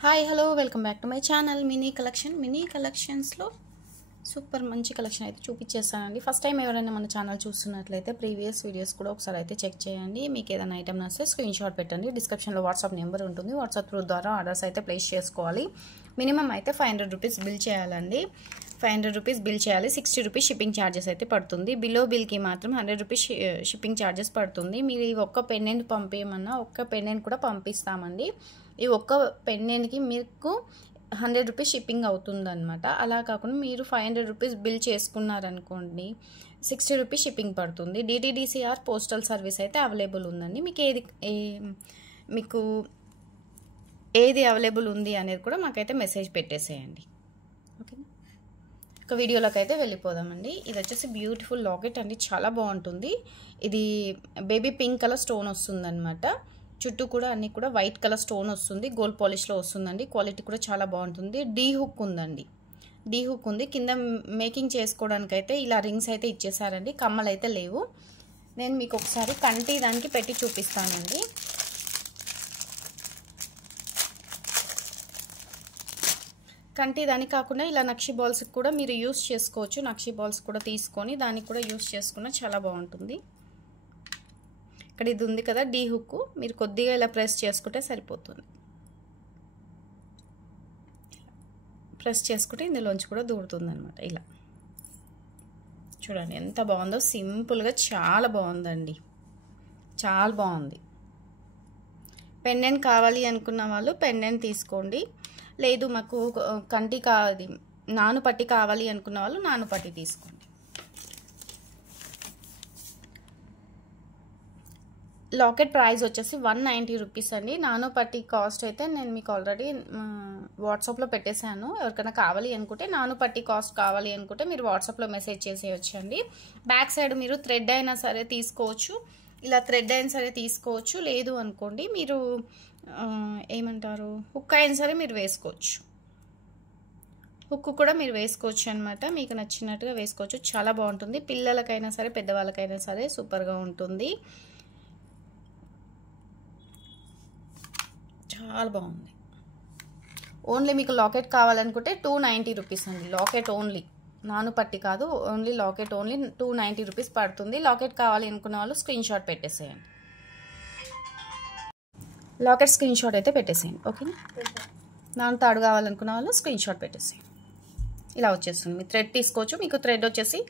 Hi hello welcome back to my channel mini కలెక్షన్స్లో super మంచి collection అయితే చూపించేస్తానండి. ఫస్ట్ టైం ఎవరైనా మన ఛానల్ చూస్తున్నట్లయితే ప్రీవియస్ వీడియోస్ కూడా ఒకసారి అయితే చెక్ చేయండి. మీకు ఏదైనా ఐటమ్ నచ్చితే స్క్రీన్ షాట్ పెట్టండి. డిస్క్రిప్షన్లో వాట్సాప్ నెంబర్ ఉంటుంది. వాట్సాప్ త్రూ ద్వారా ఆర్డర్స్ అయితే ప్లేస్ చేసుకోవాలి. మినిమం అయితే 500 రూపీస్ బిల్ చేయాలండి. 500 రూపీస్ బిల్ చేయాలి. 60 రూపీస్ షిప్పింగ్ ఛార్జెస్ అయితే పడుతుంది. బిలో బిల్కి మాత్రం 100 రూపీస్ షిప్పింగ్ ఛార్జెస్ పడుతుంది. మీరు ఈ ఒక్క పెండెంట్ పంపేయమన్నా ఒక్క పెండెంట్ కూడా పంపిస్తామండి. ఈ ఒక్క పెండెంట్కి మీకు 100 రూపీస్ షిప్పింగ్ అవుతుందన్నమాట. అలా కాకుండా మీరు 500 రూపీస్ బిల్ చేసుకున్నారనుకోండి 60 రూపీస్ షిప్పింగ్ పడుతుంది. DTDCR పోస్టల్ సర్వీస్ అయితే అవైలబుల్ ఉందండి. మీకు ఏది అవైలబుల్ ఉంది అనేది కూడా మాకైతే మెసేజ్ పెట్టేసేయండి. ఓకేనా, ఒక వీడియోలోకి అయితే వెళ్ళిపోదామండి. ఇది వచ్చేసి బ్యూటిఫుల్ లాకెట్ అండి, చాలా బాగుంటుంది. ఇది బేబీ పింక్ కలర్ స్టోన్ వస్తుందన్నమాట. చుట్టూ కూడా అన్నీ కూడా వైట్ కలర్ స్టోన్ వస్తుంది. గోల్డ్ పాలిష్లో వస్తుందండి. క్వాలిటీ కూడా చాలా బాగుంటుంది. డీ హుక్ ఉందండి. డీ హుక్ ఉంది. కింద మేకింగ్ చేసుకోవడానికైతే ఇలా రింగ్స్ అయితే ఇచ్చేసారండి. కమ్మలు అయితే లేవు. నేను మీకు ఒకసారి కంటి దానికి పెట్టి చూపిస్తానండి. కంటి దానికి కాకుండా ఇలా నక్షి బాల్స్కి కూడా మీరు యూస్ చేసుకోవచ్చు. నక్షి బాల్స్ కూడా తీసుకొని దానికి కూడా యూస్ చేసుకున్న చాలా బాగుంటుంది. ఇక్కడ ఇది ఉంది కదా డీ హుక్, మీరు కొద్దిగా ఇలా ప్రెస్ చేసుకుంటే సరిపోతుంది. ప్రెస్ చేసుకుంటే ఇందులోంచి కూడా దూరుతుంది అనమాట. ఇలా చూడండి ఎంత బాగుందో, సింపుల్గా చాలా బాగుందండి, చాలా బాగుంది. పెండెంట్ కావాలి అనుకున్న వాళ్ళు పెండెంట్ తీసుకోండి. లేదు మాకు కంటి నాను పట్టి కావాలి అనుకున్న వాళ్ళు నాను పట్టి తీసుకోండి. లాకెట్ ప్రైస్ వచ్చేసి 190 రూపీస్ అండి. నానో పట్టి కాస్ట్ అయితే నేను మీకు ఆల్రెడీ వాట్సాప్లో పెట్టేశాను. ఎవరికైనా కావాలి అనుకుంటే నానో పట్టి కాస్ట్ కావాలి అనుకుంటే మీరు వాట్సాప్లో మెసేజ్ చేసేయచ్చండి. బ్యాక్ సైడ్ మీరు థ్రెడ్ అయినా సరే తీసుకోవచ్చు, ఇలా థ్రెడ్ అయినా సరే తీసుకోవచ్చు. లేదు అనుకోండి మీరు ఏమంటారు హుక్ అయినా సరే మీరు వేసుకోవచ్చు. హుక్ కూడా మీరు వేసుకోవచ్చు అనమాట. మీకు నచ్చినట్టుగా వేసుకోవచ్చు. చాలా బాగుంటుంది. పిల్లలకైనా సరే పెద్దవాళ్ళకైనా సరే సూపర్గా ఉంటుంది. చాలా బాగుంది. ఓన్లీ మీకు లాకెట్ కావాలనుకుంటే 290 రూపీస్ అండి. లాకెట్ ఓన్లీ, నాను పట్టి కాదు, ఓన్లీ లాకెట్ ఓన్లీ 290 రూపీస్ పడుతుంది. లాకెట్ కావాలి అనుకున్న వాళ్ళు స్క్రీన్ షాట్ పెట్టేసేయండి. లాకెట్ స్క్రీన్ షాట్ అయితే పెట్టేసేయండి. ఓకేనా, నాను తాడు కావాలనుకున్న వాళ్ళు స్క్రీన్ షాట్ పెట్టేసేయండి. ఇలా వచ్చేస్తుంది. మీరు థ్రెడ్ తీసుకోవచ్చు. మీకు థ్రెడ్ వచ్చేసి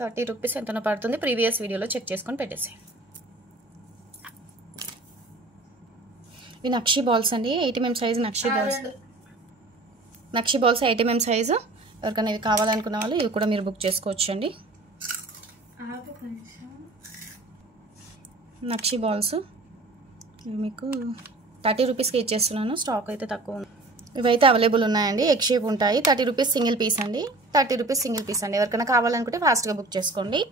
30 రూపీస్ ఎంతనో పడుతుంది. ప్రీవియస్ వీడియోలో చెక్ చేసుకొని పెట్టేసేయండి. ఇవి నక్షి బాల్స్ అండి, 80 mm సైజు నక్షి బాల్స్ 80 mm సైజు. ఎవరికైనా ఇవి కావాలనుకున్న వాళ్ళు ఇవి కూడా మీరు బుక్ చేసుకోవచ్చు అండి. నక్షి బాల్స్ ఇవి మీకు 30 రూపీస్కి ఇచ్చేస్తున్నాను. స్టాక్ అయితే తక్కువ ఉంది. ఇవైతే అవైలబుల్ ఉన్నాయండి. ఎగ్ షేప్ ఉంటాయి. 30 రూపీస్ సింగిల్ పీస్ అండి. 30 రూపీస్ సింగిల్ పీస్ అండి. ఎవరికైనా కావాలనుకుంటే ఫాస్ట్గా బుక్ చేసుకోండి.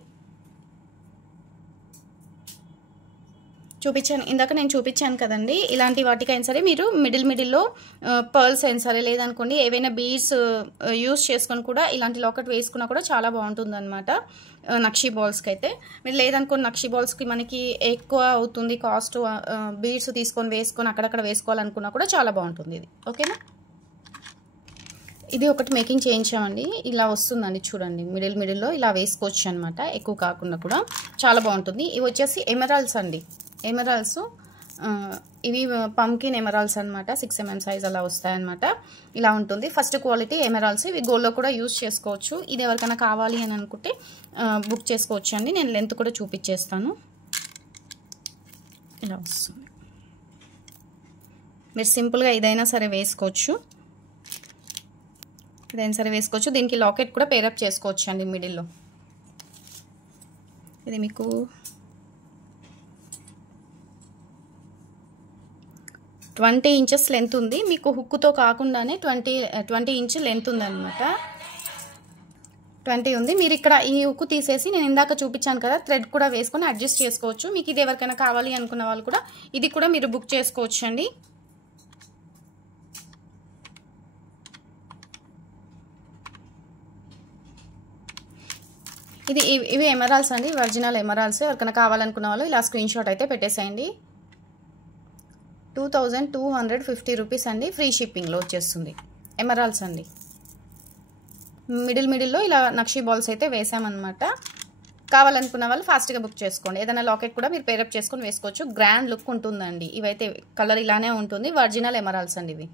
ఇందాక నేను చూపించాను కదండి, ఇలాంటి వాటికైనా సరే మీరు మిడిల్లో పర్ల్స్ అయినా సరే లేదనుకోండి ఏవైనా బీడ్స్ యూస్ చేసుకొని కూడా ఇలాంటి లాకెట్ వేసుకున్నా కూడా చాలా బాగుంటుంది అనమాట. నక్షి బాల్స్కి అయితే మీరు లేదనుకోండి, నక్షి బాల్స్కి మనకి ఎక్కువ అవుతుంది కాస్ట్. బీడ్స్ వేసుకొని అక్కడక్కడ వేసుకోవాలనుకున్నా కూడా చాలా బాగుంటుంది ఇది. ఓకేనా, ఇది ఒకటి మేకింగ్ చేయించామండి. ఇలా వస్తుందండి చూడండి, మిడిల్లో ఇలా వేసుకోవచ్చు అనమాట. ఎక్కువ కాకుండా కూడా చాలా బాగుంటుంది. ఇవి వచ్చేసి ఎమరాల్డ్స్ అండి. ఎమరాల్డ్స్ ఇవి పంకిన్ ఎమరాల్డ్స్ అనమాట. 6 mm సైజ్ అలా వస్తాయన్నమాట. ఇలా ఉంటుంది. First quality emeralds. ఇవి గోల్డ్లో కూడా యూస్ చేసుకోవచ్చు. ఇది ఎవరికైనా కావాలి అని అనుకుంటే బుక్ చేసుకోవచ్చు అండి. నేను లెంత్ కూడా చూపించేస్తాను. ఇలా వస్తుంది. మీరు సింపుల్గా ఇదైనా సరే వేసుకోవచ్చు. దీనికి లాకెట్ కూడా పేరప్ చేసుకోవచ్చు అండి మిడిల్లో. ఇది మీకు 20 ఇంచెస్ లెంత్ ఉంది. మీకు హుక్తో కాకుండానే 20 ఇంచ్ లెంత్ ఉందన్నమాట. 20 ఉంది. మీరు ఇక్కడ ఈ హుక్ తీసేసి నేను ఇందాక చూపించాను కదా థ్రెడ్ కూడా వేసుకొని అడ్జస్ట్ చేసుకోవచ్చు. మీకు ఇది ఎవరికైనా కావాలి అనుకున్న వాళ్ళు కూడా ఇది కూడా మీరు బుక్ చేసుకోవచ్చు అండి. ఇవి ఎమరాల్డ్స్ అండి, ఒరిజినల్ ఎమరాల్డ్స్. ఎవరికైనా కావాలనుకున్న వాళ్ళు ఇలా స్క్రీన్ షాట్ అయితే పెట్టేసేయండి. 2250 రూపీస్ అండి. ఫ్రీ షిప్పింగ్లో వచ్చేస్తుంది. ఎమరాల్డ్స్ అండి. మిడిల్లో ఇలా నక్షీ బాల్స్ అయితే వేసామన్నమాట. కావాలనుకున్న వాళ్ళు ఫాస్ట్గా బుక్ చేసుకోండి. ఏదైనా లాకెట్ కూడా మీరు పేరప్ చేసుకొని వేసుకోవచ్చు. గ్రాండ్ లుక్ ఉంటుందండి. ఇవైతే కలర్ ఇలానే ఉంటుంది. ఒరిజినల్ ఎమరాల్డ్స్ అండి. ఇవి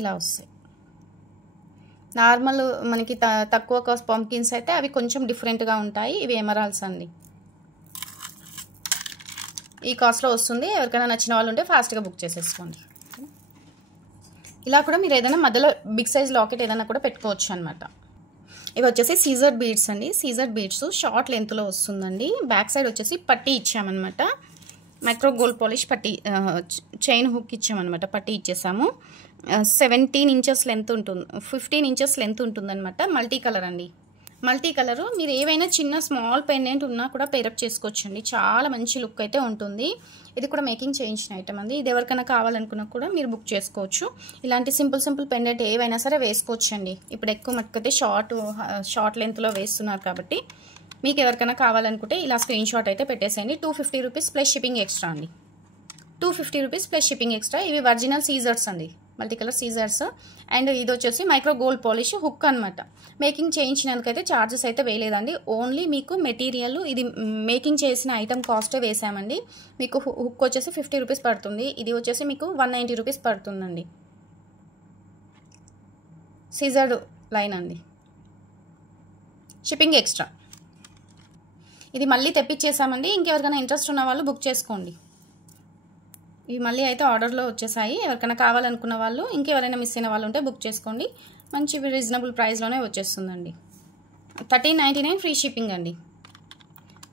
ఇలా వస్తాయి. నార్మల్ మనకి తక్కువ కాస్ట్ పంకిన్స్ అయితే అవి కొంచెం డిఫరెంట్గా ఉంటాయి. ఇవి ఎమరాల్డ్స్ అండి. ఈ కాస్ట్లో వస్తుంది. ఎవరికైనా నచ్చిన వాళ్ళు ఉంటే ఫాస్ట్గా బుక్ చేసేసుకోండి. ఇలా కూడా మీరు ఏదైనా మధ్యలో బిగ్ సైజ్ లాకెట్ ఏదైనా కూడా పెట్టుకోవచ్చు అనమాట. ఇవి వచ్చేసి సీజర్డ్ బీడ్స్ అండి. సీజర్డ్ బీడ్స్ షార్ట్ లెంత్లో వస్తుందండి. బ్యాక్ సైడ్ వచ్చేసి పట్టీ ఇచ్చామన్నమాట. మైక్రో గోల్డ్ పాలిష్ పట్టీ, చైన్ హుక్ ఇచ్చామన్నమాట. పట్టీ ఇచ్చేసాము. 17 ఇంచెస్ లెంత్ ఉంటుంది, 15 ఇంచెస్ లెంత్ ఉంటుందన్నమాట. మల్టీ కలర్ అండి. మల్టీ కలరు మీరు ఏవైనా చిన్న స్మాల్ పెండెంట్ ఉన్నా కూడా పేరప్ చేసుకోవచ్చండి. చాలా మంచి లుక్ అయితే ఉంటుంది. ఇది కూడా మేకింగ్ చేయించిన ఐటమ్ అండి. ఇది ఎవరికైనా కావాలనుకున్నా కూడా మీరు బుక్ చేసుకోవచ్చు. ఇలాంటి సింపుల్ పెండెంట్ ఏవైనా సరే వేసుకోవచ్చు అండి. ఇప్పుడు ఎక్కువ మట్టుకైతే షార్ట్ లెంత్లో వేస్తున్నారు కాబట్టి మీకు ఎవరికైనా కావాలనుకుంటే ఇలా స్క్రీన్ షాట్ అయితే పెట్టేసేయండి. 250 రూపీస్ ప్లస్ షిప్పింగ్ ఎక్స్ట్రా అండి. 250 రూపీస్ ప్లస్ షిప్పింగ్ ఎక్స్ట్రా. ఇవి ఒరిజినల్ సీజర్స్ అండి. Multi colour scissors. అండ్ ఇది వచ్చేసి మైక్రో గోల్డ్ పాలిష్ హుక్ అనమాట. మేకింగ్ చేయించినందుకైతే ఛార్జెస్ అయితే వేయలేదండి. ఓన్లీ మీకు మెటీరియల్ ఇది మేకింగ్ చేసిన ఐటమ్ కాస్టే వేసామండి. మీకు హుక్ వచ్చేసి 50 రూపీస్ పడుతుంది. ఇది వచ్చేసి మీకు 190 రూపీస్ పడుతుందండి. సీజర్డ్ లైన్ అండి. Shipping extra. ఇది మళ్ళీ తెప్పించేసామండి. ఇంకెవరికైనా ఇంట్రెస్ట్ ఉన్న వాళ్ళు బుక్ చేసుకోండి. ఇవి మళ్ళీ అయితే ఆర్డర్లో వచ్చేసాయి. ఎవరికైనా కావాలనుకున్న వాళ్ళు, ఇంకెవరైనా మిస్ అయిన వాళ్ళు ఉంటే బుక్ చేసుకోండి. మంచి రీజనబుల్ ప్రైస్లోనే వచ్చేస్తుందండి. 1399 ఫ్రీ షిప్పింగ్ అండి.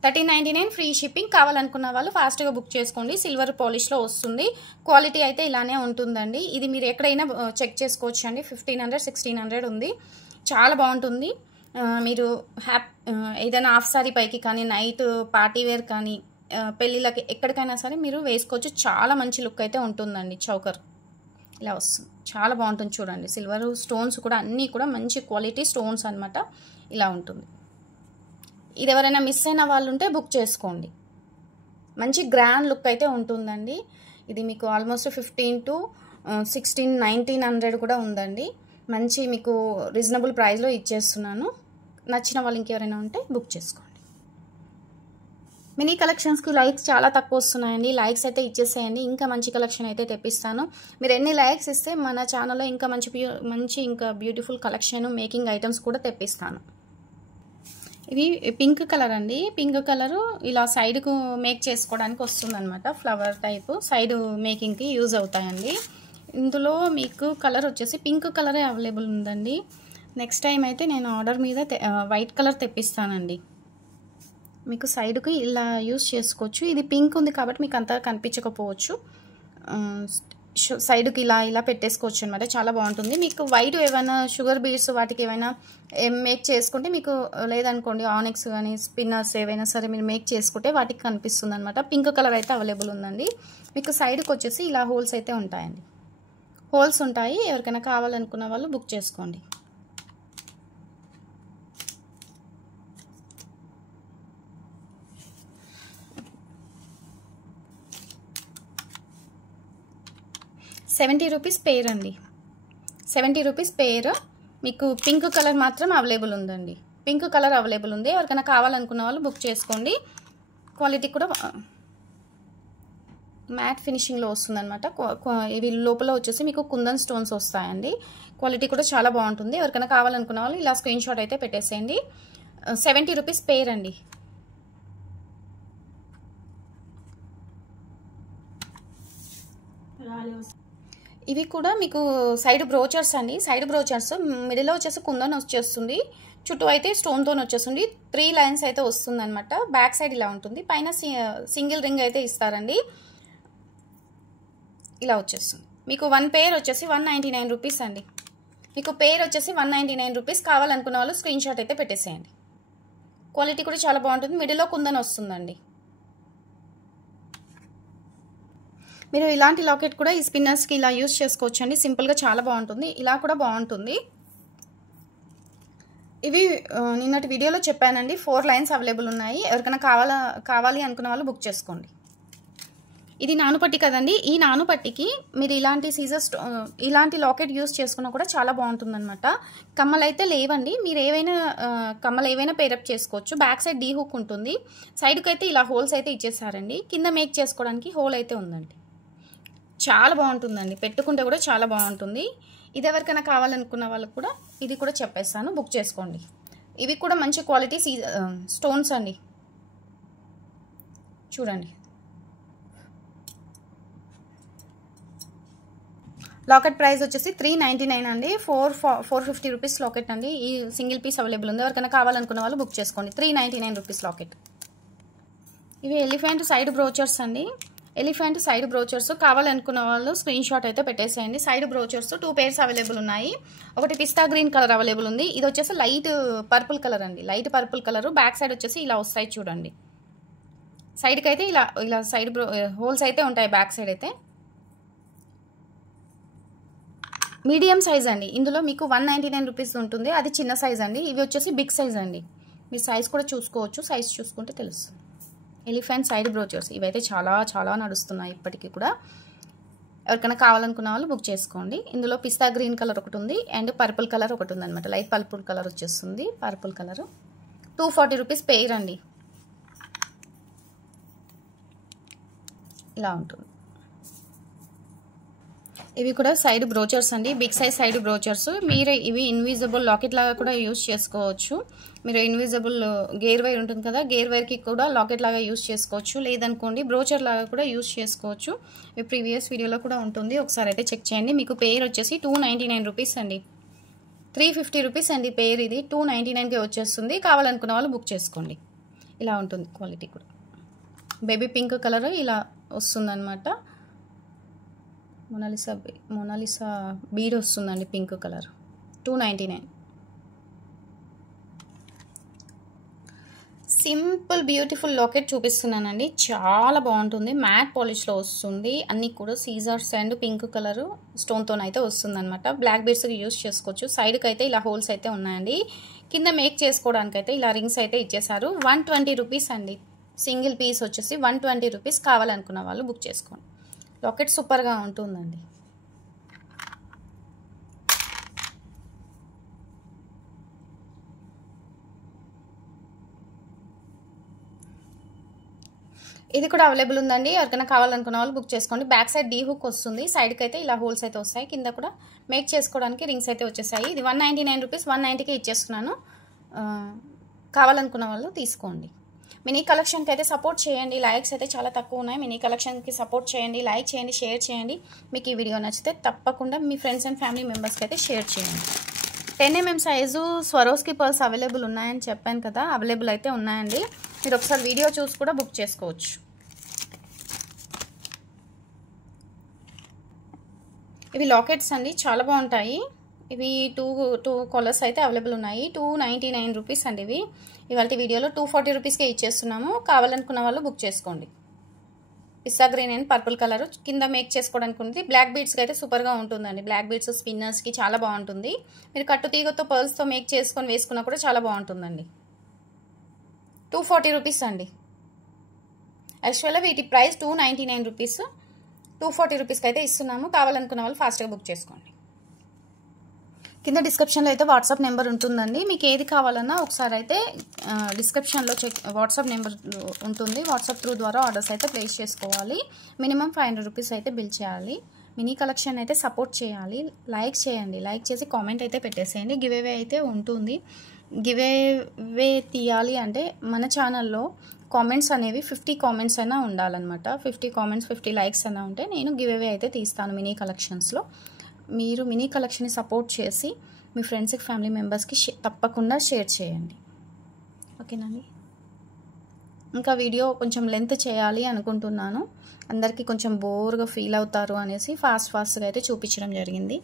1399 ఫ్రీ షిప్పింగ్. కావాలనుకున్న వాళ్ళు ఫాస్ట్గా బుక్ చేసుకోండి. సిల్వర్ పాలిష్లో వస్తుంది. క్వాలిటీ అయితే ఇలానే ఉంటుందండి. ఇది మీరు ఎక్కడైనా చెక్ చేసుకోవచ్చు అండి. 1500, 1600 ఉంది. చాలా బాగుంటుంది. మీరు ఏదైనా హాఫ్ సారీ పైకి కానీ, నైట్ పార్టీ వేర్ కానీ, పెళ్ళిళ్ళకి ఎక్కడికైనా సరే మీరు వేసుకోవచ్చు. చాలా మంచి లుక్ అయితే ఉంటుందండి. చౌకర్ ఇలా వస్తుంది. చాలా బాగుంటుంది చూడండి. సిల్వర్ స్టోన్స్ కూడా అన్నీ కూడా మంచి క్వాలిటీ స్టోన్స్ అనమాట. ఇలా ఉంటుంది. ఇది ఎవరైనా మిస్ అయిన వాళ్ళు ఉంటే బుక్ చేసుకోండి. మంచి గ్రాండ్ లుక్ అయితే ఉంటుందండి. ఇది మీకు ఆల్మోస్ట్ 15 to 16, 1900 కూడా ఉందండి. మంచి మీకు రీజనబుల్ ప్రైస్లో ఇచ్చేస్తున్నాను. నచ్చిన వాళ్ళు ఇంకెవరైనా ఉంటే బుక్ చేసుకోండి. మినీ కలెక్షన్స్కి లైక్స్ చాలా తక్కువ వస్తున్నాయండి. లైక్స్ అయితే ఇచ్చేసేయండి. ఇంకా మంచి కలెక్షన్ అయితే తెప్పిస్తాను. మీరు ఎన్ని లైక్స్ ఇస్తే మన ఛానల్లో ఇంకా మంచి ఇంకా బ్యూటిఫుల్ కలెక్షన్, మేకింగ్ ఐటమ్స్ కూడా తెప్పిస్తాను. ఇవి పింక్ కలర్ అండి. పింక్ కలరు ఇలా సైడ్కు మేక్ చేసుకోవడానికి వస్తుందన్నమాట. ఫ్లవర్ టైపు సైడ్ మేకింగ్కి యూజ్ అవుతాయండి. ఇందులో మీకు కలర్ వచ్చేసి పింక్ కలరే అవైలబుల్ ఉందండి. నెక్స్ట్ టైం అయితే నేను ఆర్డర్ మీద వైట్ కలర్ తెప్పిస్తానండి. మీకు సైడ్కి ఇలా యూజ్ చేసుకోవచ్చు. ఇది పింక్ ఉంది కాబట్టి మీకు అంతా కనిపించకపోవచ్చు. సైడ్కి ఇలా పెట్టేసుకోవచ్చు అనమాట. చాలా బాగుంటుంది. మీకు వైట్ ఏమైనా షుగర్ బీడ్స్ వాటికి ఏమైనా మేక్ చేసుకుంటే మీకు, లేదనుకోండి ఆనిక్స్ కానీ స్పిన్నర్స్ ఏవైనా సరే మీరు మేక్ చేసుకుంటే వాటికి కనిపిస్తుంది అనమాట. పింక్ కలర్ అయితే అవైలబుల్ ఉందండి. మీకు సైడ్కి వచ్చేసి ఇలా హోల్స్ అయితే ఉంటాయండి. హోల్స్ ఉంటాయి. ఎవరికైనా కావాలనుకున్న వాళ్ళు బుక్ చేసుకోండి. ₹70 పేర్ అండి. 70 రూపీస్ పేర్. మీకు పింక్ కలర్ మాత్రం అవైలబుల్ ఉందండి. పింక్ కలర్ అవైలబుల్ ఉంది. ఎవరికైనా కావాలనుకున్న వాళ్ళు బుక్ చేసుకోండి. క్వాలిటీ కూడా మ్యాట్ ఫినిషింగ్లో వస్తుందన్నమాట. ఇవి లోపల వచ్చేసి మీకు కుందన్ స్టోన్స్ వస్తాయండి. క్వాలిటీ కూడా చాలా బాగుంటుంది. ఎవరికైనా కావాలనుకున్న వాళ్ళు ఇలా స్క్రీన్ షాట్ అయితే పెట్టేసేయండి. ₹70 పేర్ అండి. ఇవి కూడా మీకు సైడ్ బ్రోచర్స్ అండి. సైడ్ బ్రోచర్స్ మిడిల్లో వచ్చేసి కుందన్ వచ్చేస్తుంది. చుట్టూ అయితే స్టోన్తో వచ్చేస్తుంది. 3 లైన్స్ అయితే వస్తుంది అనమాట. బ్యాక్ సైడ్ ఇలా ఉంటుంది. పైన సింగిల్ రింగ్ అయితే ఇస్తారండి. ఇలా వచ్చేస్తుంది. మీకు 1 పేర్ వచ్చేసి ₹199 అండి. మీకు పేర్ వచ్చేసి ₹199. కావాలనుకున్న వాళ్ళు స్క్రీన్ షాట్ అయితే పెట్టేసేయండి. క్వాలిటీ కూడా చాలా బాగుంటుంది. మిడిల్లో కుందన్ వస్తుందండి. మీరు ఇలాంటి లాకెట్ కూడా ఈ స్పిన్నర్స్కి ఇలా యూజ్ చేసుకోవచ్చు అండి. సింపుల్గా చాలా బాగుంటుంది. ఇలా కూడా బాగుంటుంది. ఇవి నిన్నటి వీడియోలో చెప్పానండి. 4 లైన్స్ అవైలబుల్ ఉన్నాయి. ఎవరికైనా కావాలి అనుకున్న వాళ్ళు బుక్ చేసుకోండి. ఇది నానుపట్టి కదండి. ఈ నానుపట్టికి మీరు ఇలాంటి సీజర్ ఇలాంటి లాకెట్ యూస్ చేసుకున్నా కూడా చాలా బాగుంటుందన్నమాట. కమ్మలు అయితే లేవండి, మీరు ఏవైనా కమ్మలు ఏవైనా పేరప్ చేసుకోవచ్చు. బ్యాక్ సైడ్ డీ హుక్ ఉంటుంది, సైడ్కి అయితే ఇలా హోల్స్ అయితే ఇచ్చేసారండి. కింద మేక్ చేసుకోవడానికి హోల్ అయితే ఉందండి. చాలా బాగుంటుందండి, పెట్టుకుంటే కూడా చాలా బాగుంటుంది. ఇది ఎవరికైనా కావాలనుకున్న వాళ్ళకి కూడా ఇది కూడా చెప్పేస్తాను, బుక్ చేసుకోండి. ఇవి కూడా మంచి క్వాలిటీ స్టోన్స్ అండి. చూడండి, లాకెట్ ప్రైస్ వచ్చేసి 399 అండి. 450 రూపీస్ లాకెట్ అండి. ఈ సింగిల్ పీస్ అవైలబుల్ ఉంది, ఎవరికైనా కావాలనుకున్న వాళ్ళు బుక్ చేసుకోండి. 399 రూపీస్ లాకెట్. ఇవి ఎలిఫెంట్ సైడ్ బ్రోచర్స్ అండి. ఎలిఫెంట్ సైడ్ బ్రోచర్స్ కావాలనుకున్న వాళ్ళు స్క్రీన్ షాట్ అయితే పెట్టేసేయండి. సైడ్ బ్రోచర్స్ 2 పేర్స్ అవైలబుల్ ఉన్నాయి. ఒకటి పిస్తా గ్రీన్ కలర్ అవైలబుల్ ఉంది. ఇది వచ్చేసి లైట్ పర్పుల్ కలర్ అండి, light purple colour. Back side వచ్చేసి ఇలా వస్తాయి చూడండి. సైడ్కి అయితే ఇలా సైడ్ హోల్స్ అయితే ఉంటాయి బ్యాక్ సైడ్ అయితే. మీడియం సైజ్ అండి. ఇందులో మీకు 199 రూపీస్ ఉంటుంది, అది చిన్న సైజ్ అండి. ఇవి వచ్చేసి బిగ్ సైజ్ అండి. మీరు సైజ్ కూడా చూసుకోవచ్చు, సైజ్ చూసుకుంటే తెలుస్తుంది. ఎలిఫెంట్ సైడ్ బ్రోచర్స్ ఇవైతే చాలా చాలా నడుస్తున్నాయి ఇప్పటికీ కూడా. ఎవరికైనా కావాలనుకున్న వాళ్ళు బుక్ చేసుకోండి. ఇందులో పిస్తా గ్రీన్ కలర్ ఒకటి ఉంది అండ్ పర్పుల్ కలర్ ఒకటి ఉంది అనమాట. లైట్ పర్పుల్ కలర్ వచ్చేస్తుంది. పర్పుల్ కలర్ 240 రూపీస్ పెయిర్ అండి. ఇలా ఉంటుంది. ఇవి కూడా సైడ్ బ్రోచర్స్ అండి, బిగ్ సైజ్ సైడ్ బ్రోచర్స్. మీరు ఇవి ఇన్విజిబుల్ లాకెట్ లాగా కూడా యూస్ చేసుకోవచ్చు. మీరు ఇన్విజిబుల్ గేర్ వైర్ ఉంటుంది కదా, గేర్ వైర్కి కూడా లాకెట్ లాగా యూస్ చేసుకోవచ్చు. లేదనుకోండి బ్రోచర్ లాగా కూడా యూస్ చేసుకోవచ్చు. ఈ ప్రీవియస్ వీడియోలో కూడా ఉంటుంది, ఒకసారి అయితే చెక్ చేయండి. మీకు పేర్ వచ్చేసి 299 రూపీస్ అండి. 350 రూపీస్ అండి పేర్. ఇది 299కి వచ్చేస్తుంది. కావాలనుకున్న వాళ్ళు బుక్ చేసుకోండి. ఇలా ఉంటుంది క్వాలిటీ కూడా. బేబీ పింక్ కలర్ ఇలా వస్తుందన్నమాట. మొనాలిసా బీడ్ వస్తుందండి pink colour. 299. Simple beautiful locket చూపిస్తున్నానండి, చాలా బాగుంటుంది. మ్యాట్ పాలిష్లో వస్తుంది. అన్నీ కూడా సీజర్స్ అండ్ పింక్ కలర్ స్టోన్తో అయితే వస్తుంది అనమాట. బ్లాక్ బీడ్స్కి యూస్ చేసుకోవచ్చు. సైడ్కి అయితే ఇలా హోల్స్ అయితే ఉన్నాయండి. కింద మేక్ చేసుకోవడానికి అయితే ఇలా రింగ్స్ అయితే ఇచ్చేసారు. 120 రూపీస్ అండి. సింగిల్ పీస్ వచ్చేసి 120 రూపీస్. కావాలనుకున్న వాళ్ళు బుక్ చేసుకోండి. లాకెట్ సూపర్గా ఉంటుందండి. ఇది కూడా అవైలబుల్ ఉందండి, ఎవరికైనా కావాలనుకున్న వాళ్ళు బుక్ చేసుకోండి. బ్యాక్ సైడ్ డీ హుక్ వస్తుంది, సైడ్కి అయితే ఇలా హోల్స్ అయితే వస్తాయి. కింద కూడా మేక్ చేసుకోవడానికి రింగ్స్ అయితే వచ్చేసాయి. ఇది 199 రూపీస్, 190కి ఇచ్చేస్తున్నాను. కావాలనుకున్న వాళ్ళు తీసుకోండి. మినీ కలెక్షన్కి అయితే సపోర్ట్ చేయండి. లైక్స్ అయితే చాలా తక్కువ ఉన్నాయి. మినీ కలెక్షన్కి సపోర్ట్ చేయండి, లైక్ చేయండి, షేర్ చేయండి. మీకు ఈ వీడియో నచ్చితే తప్పకుండా మీ ఫ్రెండ్స్ అండ్ ఫ్యామిలీ మెంబర్స్కి అయితే షేర్ చేయండి. 10mm size Swarovski purse available ఉన్నాయని చెప్పాను కదా, అవైలబుల్ అయితే ఉన్నాయండి. మీరు ఒకసారి వీడియో చూసి కూడా బుక్ చేసుకోవచ్చు. ఇవి లాకెట్స్ అండి, చాలా బాగుంటాయి. ఇవి టూ కలర్స్ అయితే అవైలబుల్ ఉన్నాయి. 299 రూపీస్ అండి. ఇవాళ వీడియోలో 240 రూపీస్కే ఇచ్చేస్తున్నాము. కావాలనుకున్న వాళ్ళు బుక్ చేసుకోండి. పిస్తా గ్రీన్ అండ్ పర్పుల్ కలర్ కింద మేక్ చేసుకోవడానికి ఉంది. బ్లాక్ బీడ్స్కి అయితే సూపర్గా ఉంటుందండి. బ్లాక్ బీడ్స్ స్పిన్నర్స్కి చాలా బాగుంటుంది. మీరు కట్టు తీగతో పర్ల్స్తో మేక్ చేసుకొని వేసుకున్నా కూడా చాలా బాగుంటుందండి. 240 రూపీస్ అండి. యాక్చువల్గా వీటి ప్రైస్ 299 రూపీస్. 240 రూపీస్కి అయితే ఇస్తున్నాము. కావాలనుకున్న వాళ్ళు ఫాస్ట్గా బుక్ చేసుకోండి. కింద డిస్క్రిప్షన్లో అయితే వాట్సాప్ నెంబర్ ఉంటుందండి. మీకు ఏది కావాలన్నా ఒకసారి అయితే డిస్క్రిప్షన్లో వాట్సాప్ నెంబర్ ఉంటుంది. వాట్సాప్ త్రూ ద్వారా ఆర్డర్స్ అయితే ప్లేస్ చేసుకోవాలి. మినిమం 500 రూపీస్ అయితే బిల్ చేయాలి. మినీ కలెక్షన్ అయితే సపోర్ట్ చేయాలి. లైక్ చేయండి, లైక్ చేసి కామెంట్ అయితే పెట్టేసేయండి. గివ్ అవే అయితే ఉంటుంది. గివ్ అవే తీయాలి అంటే మన ఛానల్లో కామెంట్స్ అనేవి 50 కామెంట్స్ అయినా ఉండాలన్నమాట. 50 కామెంట్స్ 50 లైక్స్ అయినా ఉంటే నేను గివ్ అవే అయితే తీస్తాను మినీ కలెక్షన్స్లో. మీరు మినీ కలెక్షన్ని సపోర్ట్ చేసి మీ ఫ్రెండ్స్కి ఫ్యామిలీ మెంబర్స్కి తప్పకుండా షేర్ చేయండి. ఓకేనండి. ఇంకా వీడియో కొంచెం లెంత్ చేయాలి అనుకుంటున్నాను. అందరికీ కొంచెం బోర్గా ఫీల్ అవుతారు అనేసి ఫాస్ట్గా అయితే చూపించడం జరిగింది.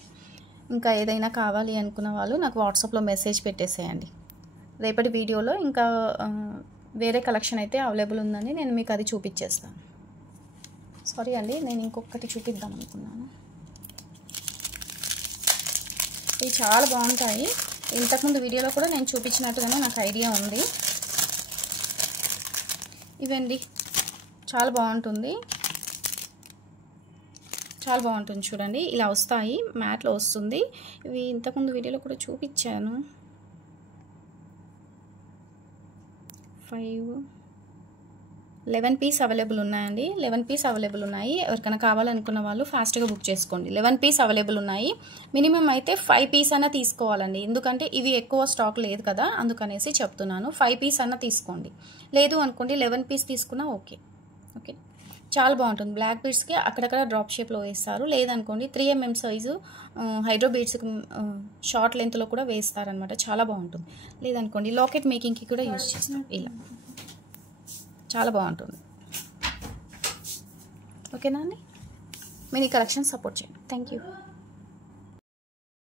ఇంకా ఏదైనా కావాలి అనుకున్న వాళ్ళు నాకు వాట్సాప్లో మెసేజ్ పెట్టేసేయండి. రేపటి వీడియోలో ఇంకా వేరే కలెక్షన్ అయితే అవైలబుల్ ఉందని నేను మీకు అది చూపించేస్తాను. సారీ అండి, నేను ఇంకొకటి చూపిద్దాం అనుకున్నాను. ఇవి చాలా బాగుంటాయి. ఇంతకుముందు వీడియోలో కూడా నేను చూపించినట్టుగానే నాకు ఐడియా ఉంది. ఇవండి చాలా బాగుంటుంది. చాలా బాగుంటుంది చూడండి. ఇలా వస్తాయి, మ్యాట్లో వస్తుంది. ఇవి ఇంతకుముందు వీడియోలో కూడా చూపించాను. 11 పీస్ అవైలబుల్ ఉన్నాయండి. 11 పీస్ అవైలబుల్ ఉన్నాయి. ఎవరికైనా కావాలనుకున్న వాళ్ళు ఫాస్ట్గా బుక్ చేసుకోండి. 11 పీస్ అవైలబుల్ ఉన్నాయి. మినిమం అయితే 5 పీస్ అన్న తీసుకోవాలండి. ఎందుకంటే ఇవి ఎక్కువ స్టాక్ లేదు కదా, అందుకనేసి చెప్తున్నాను. 5 పీస్ అన్న తీసుకోండి. లేదు అనుకోండి 11 పీస్ తీసుకున్నా ఓకే. ఓకే, చాలా బాగుంటుంది. బ్లాక్ బీడ్స్కి అక్కడక్కడ డ్రాప్ షేప్లో వేస్తారు. లేదనుకోండి 3mm సైజు హైడ్రో బీడ్స్కి షార్ట్ లెంత్లో కూడా వేస్తారనమాట. చాలా బాగుంటుంది. లేదనుకోండి లాకెట్ మేకింగ్కి కూడా యూజ్ చేస్తాం. ఇలా చాలా బాగుంటుంది. ఓకేనా అండి? మినీ కలెక్షన్ సపోర్ట్ చేయండి. Thank you.